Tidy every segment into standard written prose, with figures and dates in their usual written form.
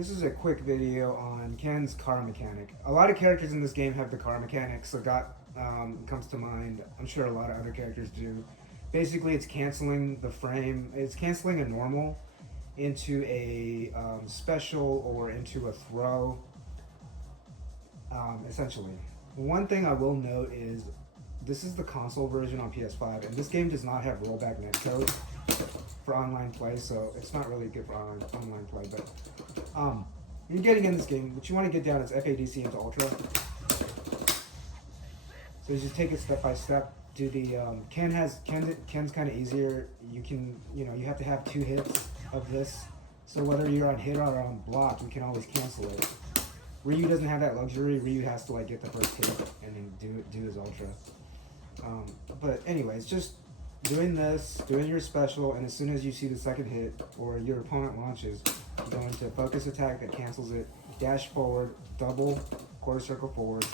This is a quick video on Ken's car mechanic. A lot of characters in this game have the car mechanic, so that comes to mind. I'm sure a lot of other characters do. Basically, it's canceling the frame. It's canceling a normal into a special or into a throw, essentially. One thing I will note is this is the console version on PS5, and this game does not have rollback netcode for online play, so it's not really good for online play. But you're getting in this game, what you want to get down is FADC into Ultra. So you just take it step by step. Do the Ken's kind of easier. You can you have to have 2 hits of this. So whether you're on hit or on block, you can always cancel it. Ryu doesn't have that luxury. Ryu has to get the first hit and then do his Ultra. But anyways, just doing this, doing your special, and as soon as you see the second hit or your opponent launches, you go into focus attack that cancels it, dash forward, double, quarter circle forward.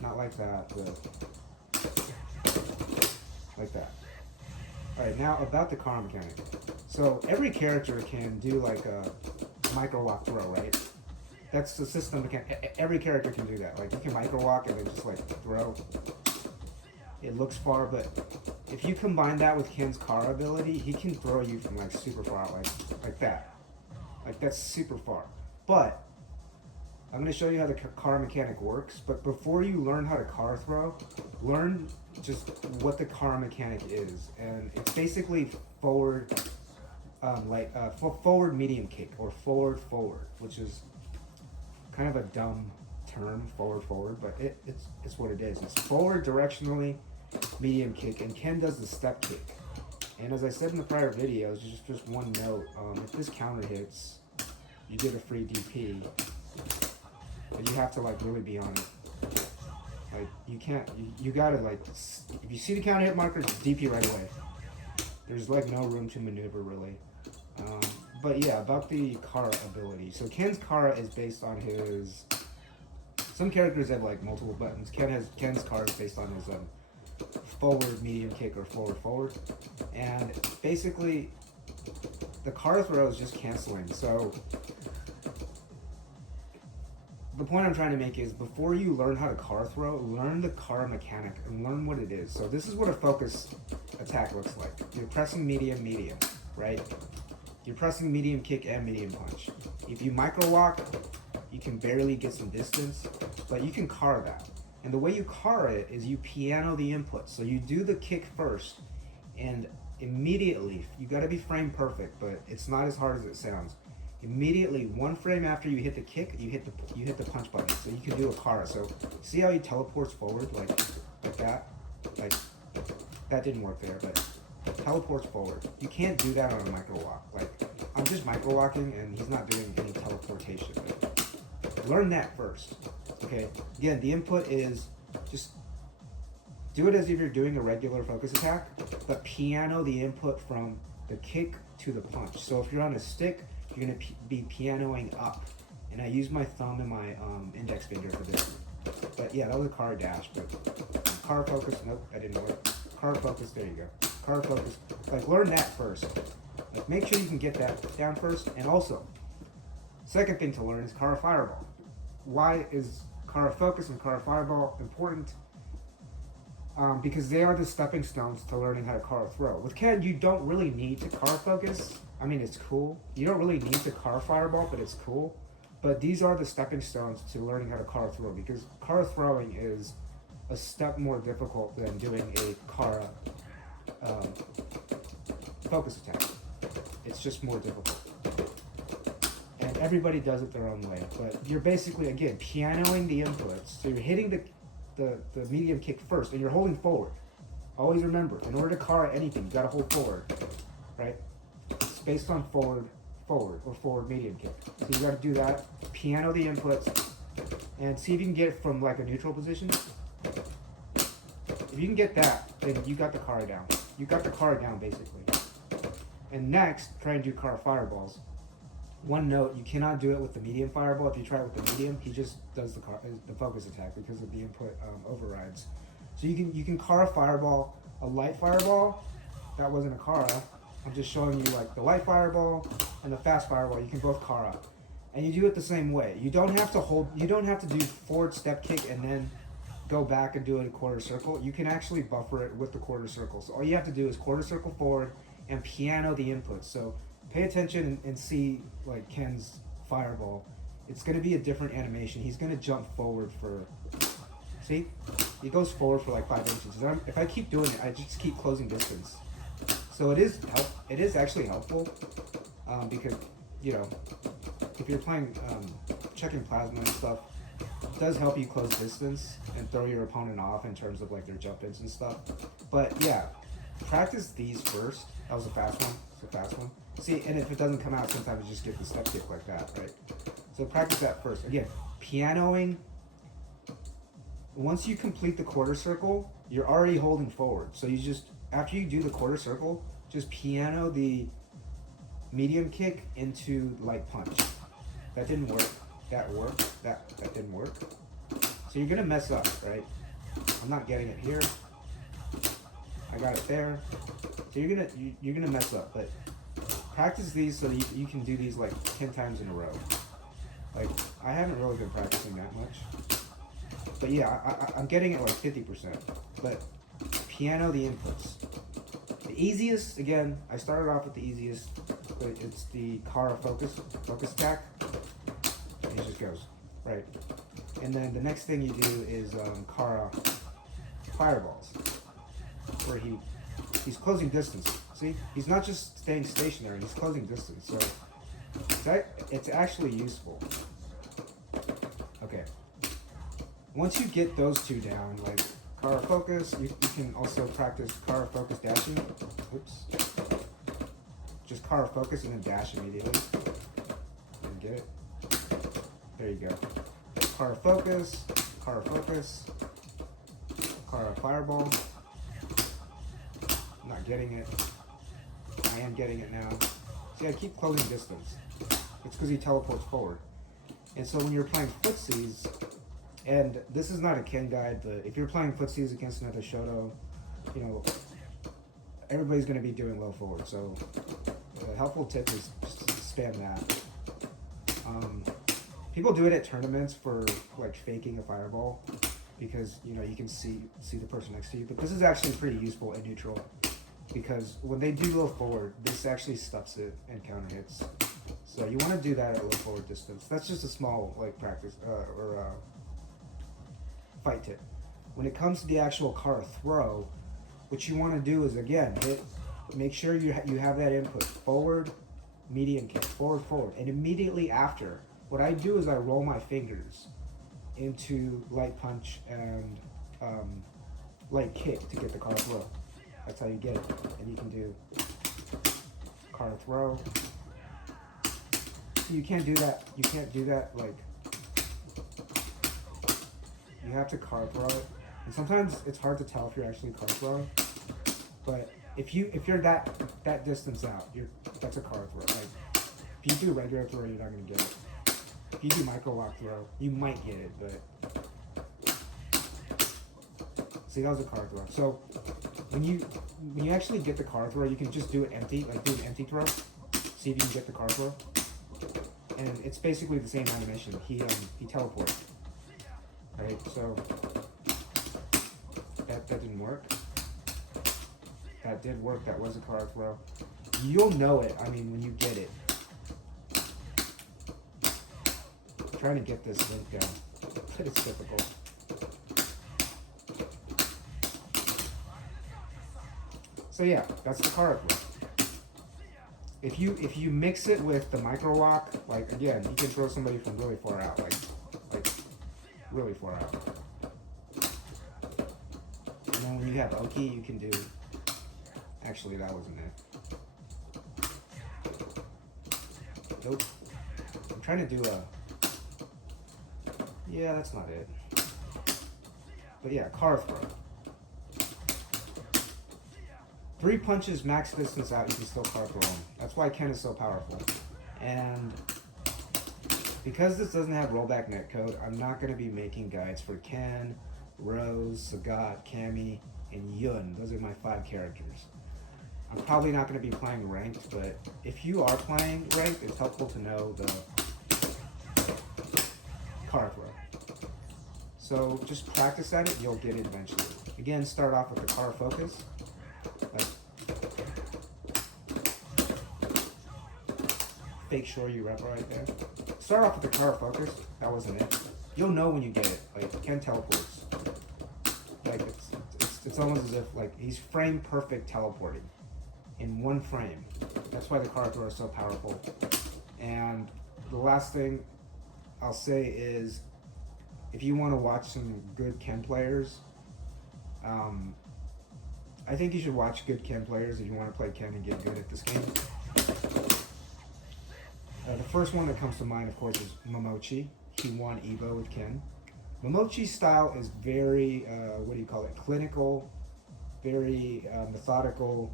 Not like that, but like that. Alright, now about the car mechanic. So every character can do like a micro walk throw, right? That's the system mechanic. Every character can do that. Like you can micro walk and then just throw. It looks far, but if you combine that with Ken's car ability, he can throw you from super far, like that. Like that's super far. But I'm going to show you how the car mechanic works. But before you learn how to car throw, learn just what the car mechanic is, and it's basically forward, forward medium kick or forward, which is kind of a dumb term, forward, but it's what it is. It's forward directionally medium kick, and Ken does the step kick. And as I said in the prior videos, just one note, if this counter hits, you get a free DP, but you have to really be on it. You can't, you gotta if you see the counter hit marker, just DP right away. There's no room to maneuver really. But yeah, about the Kara ability. So Ken's Kara is based on his, some characters have multiple buttons. Ken's Kara is based on his forward medium kick or forward, and basically the car throw is just canceling. So the point I'm trying to make is before you learn how to car throw, learn the car mechanic and learn what it is. So this is what a focus attack looks like. You're pressing medium, right? You're pressing medium kick and medium punch. If you micro walk, you can barely get some distance, but you can car that. And the way you car it is you piano the input. So you do the kick first, and immediately, you gotta be frame perfect, but it's not as hard as it sounds. Immediately, 1 frame after you hit the kick, you hit the punch button. So you can do a Kara. So see how he teleports forward like that? That didn't work there, but teleports forward. You can't do that on a micro walk. I'm just micro walking and he's not doing any teleportation. Learn that first. Okay, again, the input is just do it as if you're doing a regular focus attack, but piano the input from the kick to the punch. So if you're on a stick, you're going to be pianoing up. And I use my thumb and my index finger for this. But yeah, that was a car dash, but car focus, nope, I didn't know it. Car focus, there you go. Car focus, learn that first. Make sure you can get that down first. And also, second thing to learn is Kara Fireball. Why is Kara Focus and Kara Fireball important? Because they are the stepping stones to learning how to Kara Throw. With Ken, you don't really need to Kara Focus. I mean, it's cool. You don't really need to Kara Fireball, but it's cool. But these are the stepping stones to learning how to Kara Throw, because Kara Throwing is a step more difficult than doing a Kara focus attack. It's just more difficult. And everybody does it their own way. But you're basically, again, pianoing the inputs. So you're hitting the medium kick first, and you're holding forward. Always remember, in order to Kara anything, you gotta hold forward, right? It's based on forward, or forward medium kick. So you gotta do that, piano the inputs, and see if you can get it from a neutral position. If you can get that, then you got the Kara down. You got the Kara down, basically. And next, try and do Kara Fireballs. One note, you cannot do it with the medium fireball. If you try it with the medium, he just does the focus attack because of the input overrides. So you can Kara Fireball, a light fireball, that wasn't a Kara, I'm just showing you like the light fireball and the fast fireball. You can both Kara. And you do it the same way. You don't have to hold, you don't have to do forward step kick and then go back and do it a quarter circle. You can actually buffer it with the quarter circle. So all you have to do is quarter circle forward and piano the inputs. So pay attention and see like Ken's fireball. It's going to be a different animation. He's going to jump forward for, see? He goes forward for like 5 inches. If I keep doing it, I just keep closing distance. So it is actually helpful because, you know, if you're playing, checking plasma and stuff, it does help you close distance and throw your opponent off in terms of like their jump ins and stuff. But yeah, practice these first. That was a fast one. It's a fast one. See, and if it doesn't come out, sometimes you just get the step kick like that, right? So practice that first. Again, pianoing. Once you complete the quarter circle, you're already holding forward. So you just, after you do the quarter circle, just piano the medium kick into light punch. That didn't work. That worked. That didn't work. So you're gonna mess up, right? I'm not getting it here. I got it there. So you're gonna mess up, but practice these so that you can do these like 10 times in a row. Like I haven't really been practicing that much, but yeah, I'm getting it like 50%. But piano the inputs. The easiest, again, I started off with the easiest, but it's the Kara focus attack. It just goes, right? And then the next thing you do is Kara fireballs, where he's closing distance. See, he's not just staying stationary; he's closing distance. So it's actually useful. Okay. Once you get those two down, like Kara focus, you can also practice Kara focus dashing. Oops. Just Kara focus and then dash immediately. And get it. There you go. Kara focus, Kara focus, Kara fireball. I'm not getting it. I am getting it now. See, I keep closing distance. It's because he teleports forward. And so when you're playing footsies, and this is not a Ken guide, but if you're playing footsies against another Shoto, you know, everybody's going to be doing low forward. So a helpful tip is just to spam that. People do it at tournaments for like faking a fireball because, you know, you can see the person next to you. But this is actually pretty useful at neutral because when they do low forward, this actually stuffs it and counter hits. So you want to do that at low forward distance. That's just a small like practice or fight tip. When it comes to the actual Kara throw, what you want to do is again make sure you have that input forward, medium kick, forward, and immediately after, what I do is I roll my fingers into light punch and light kick to get the Kara throw. That's how you get it, and you can do Kara throw. You can't do that. You can't do that like. You have to Kara throw it, and sometimes it's hard to tell if you're actually Kara throwing. But if you're that distance out, that's a Kara throw. Like if you do regular throw, you're not gonna get it. If you do micro lock throw, you might get it, but see, that was a Kara throw. So when you actually get the Kara throw, you can just do it empty, like do an empty throw. See if you can get the Kara throw, and it's basically the same animation. He teleports. Right, so that didn't work. That did work. That was a Kara throw. You'll know it. I mean, when you get it. I'm trying to get this link down, but it's difficult. So yeah, that's the Kara throw. If you mix it with the micro walk, like again, you can throw somebody from really far out, like really far out. And then when you have Oki, you can do. Actually, that wasn't it. Nope. I'm trying to do a. Yeah, that's not it. But yeah, Kara throw. 3 punches max distance out, you can still Kara throw them. That's why Ken is so powerful. And because this doesn't have rollback netcode, I'm not going to be making guides for Ken, Rose, Sagat, Cammy, and Yun. Those are my 5 characters. I'm probably not going to be playing ranked, but if you are playing ranked, it's helpful to know the car throw. So just practice at it, you'll get it eventually. Again, start off with the car focus. Fake sure you rep right there. Start off with the car focus. That wasn't it. You'll know when you get it. Like Ken teleports. Like it's almost as if like he's frame perfect teleporting in one frame. That's why the car throw is so powerful. And the last thing I'll say is, if you want to watch some good Ken players, I think you should watch good Ken players if you want to play Ken and get good at this game. The first one that comes to mind, of course, is Momochi. He won Evo with Ken. Momochi's style is very, clinical, very methodical.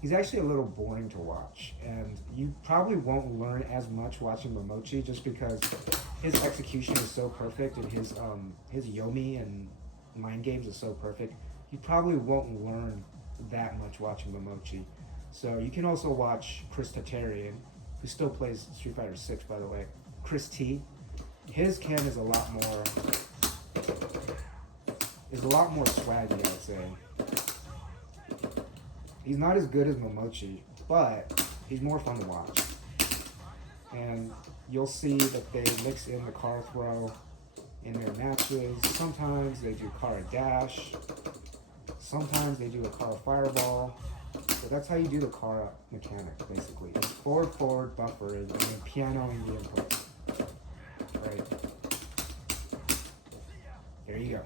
He's actually a little boring to watch, and you probably won't learn as much watching Momochi just because his execution is so perfect and his Yomi and mind games is so perfect. You probably won't learn that much watching Momochi. So you can also watch Chris Tatarian, who still plays Street Fighter 6, by the way. Chris T. His Ken is a lot more swaggy, I'd say. He's not as good as Momochi, but he's more fun to watch. And you'll see that they mix in the car throw in their matches. Sometimes they do Kara dash. Sometimes they do a Kara fireball. So that's how you do the Kara mechanic, basically. It's forward, buffer, and then pianoing the inputs. Right. There you go.